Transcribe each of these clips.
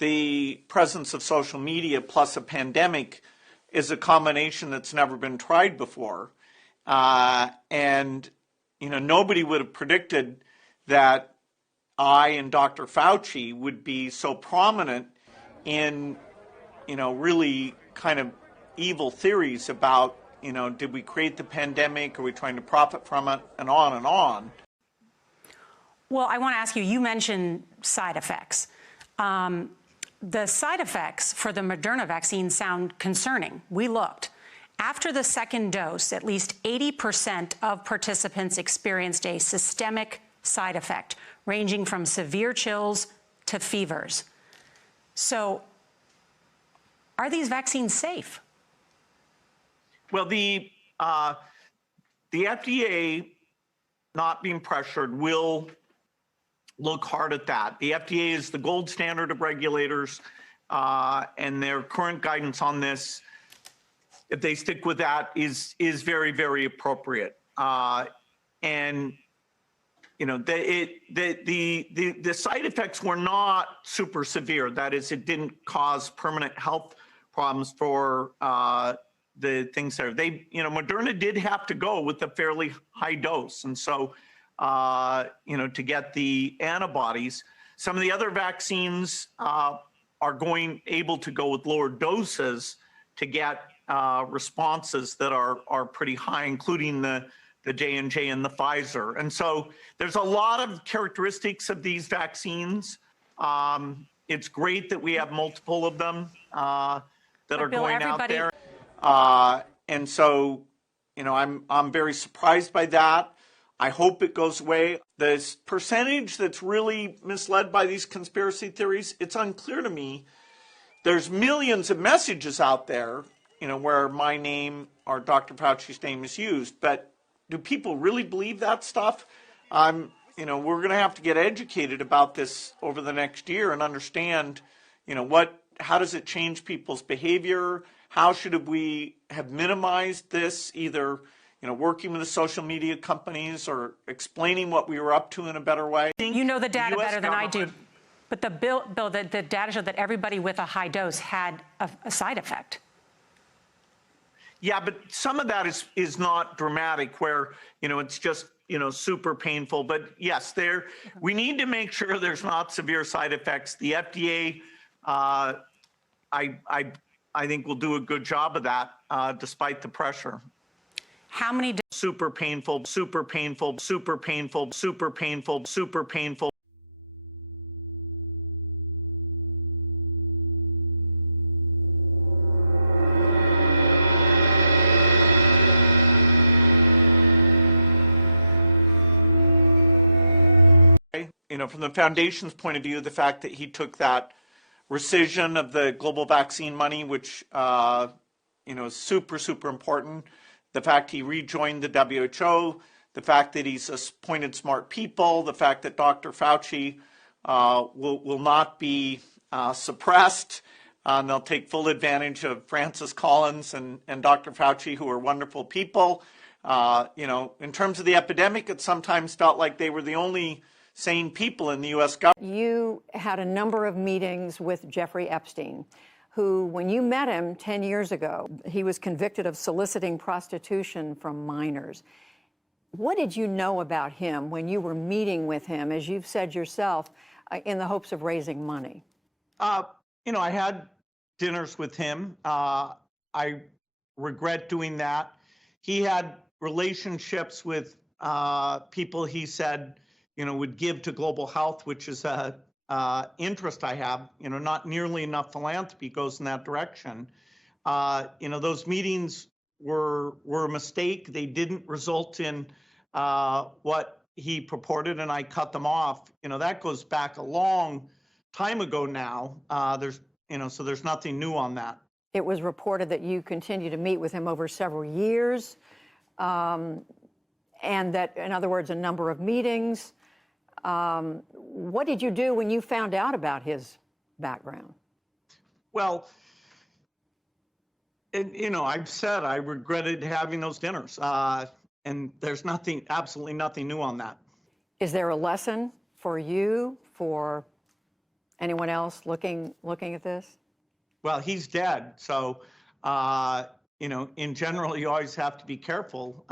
the presence of social media plus a pandemic is a combination that's never been tried before. And, nobody would have predicted that I and Dr. Fauci would be so prominent in, really kind of evil theories about, did we create the pandemic? Are we trying to profit from it? And on and on. Well, I want to ask you, you mentioned side effects. The side effects for the Moderna vaccine sound concerning. We looked. After the second dose, at least 80% of participants experienced a systemic side effect, ranging from severe chills to fevers. So, are these vaccines safe? Well, the FDA, not being pressured, will look hard at that. The FDA is the gold standard of regulators, and their current guidance on this, if they stick with that, is very, very appropriate. And the side effects were not super severe. That is, it didn't cause permanent health problems for the things there. Moderna did have to go with a fairly high dose, and so to get the antibodies. Some of the other vaccines are able to go with lower doses to get responses that are pretty high, including the J&J and the Pfizer. And so there's a lot of characteristics of these vaccines. It's great that we have multiple of them that are going out there. And so, I'm very surprised by that. I hope it goes away. This percentage that's really misled by these conspiracy theories, it's unclear to me. There's millions of messages out there, where my name or Dr. Fauci's name is used. But do people really believe that stuff? We're going to have to get educated about this over the next year and understand, how does it change people's behavior? How should we have minimized this, either working with the social media companies or explaining what we were up to in a better way? You know the data better than I do. But the the data showed that everybody with a high dose had a side effect. Yeah, but some of that is not dramatic, where, it's just, super painful. But yes, we need to make sure there's not severe side effects. The FDA, I think, will do a good job of that, despite the pressure. How many? Super painful, super painful, super painful, super painful, super painful. From the foundation's point of view, the fact that he took that rescission of the global vaccine money, which is super, super important. The fact he rejoined the WHO, the fact that he's appointed smart people, the fact that Dr. Fauci will not be suppressed, and they'll take full advantage of Francis Collins and Dr. Fauci, who are wonderful people. In terms of the epidemic, it sometimes felt like they were the only sane people in the U.S. government. You had a number of meetings with Jeffrey Epstein, who, when you met him 10 years ago, he was convicted of soliciting prostitution from minors. What did you know about him when you were meeting with him, as you've said yourself, in the hopes of raising money? I had dinners with him. I regret doing that. He had relationships with people he said, would give to global health, which is a interest I have. Not nearly enough philanthropy goes in that direction. Those meetings were a mistake. They didn't result in what he purported, and I cut them off. That goes back a long time ago now. So there's nothing new on that. It was reported that you continue to meet with him over several years, and that, in other words, a number of meetings. What did you do when you found out about his background? Well, I've said I regretted having those dinners, and there's absolutely nothing new on that. Is there a lesson for you, for Anyone else looking at this? Well, he's dead. So, in general, you always have to be careful.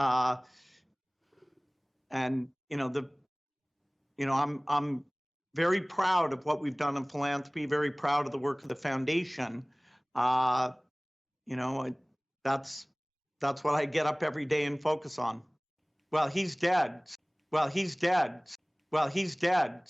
And, I'm very proud of what we've done in philanthropy, very proud of the work of the foundation. That's what I get up every day and focus on. Well, he's dead. Well, he's dead. Well, he's dead.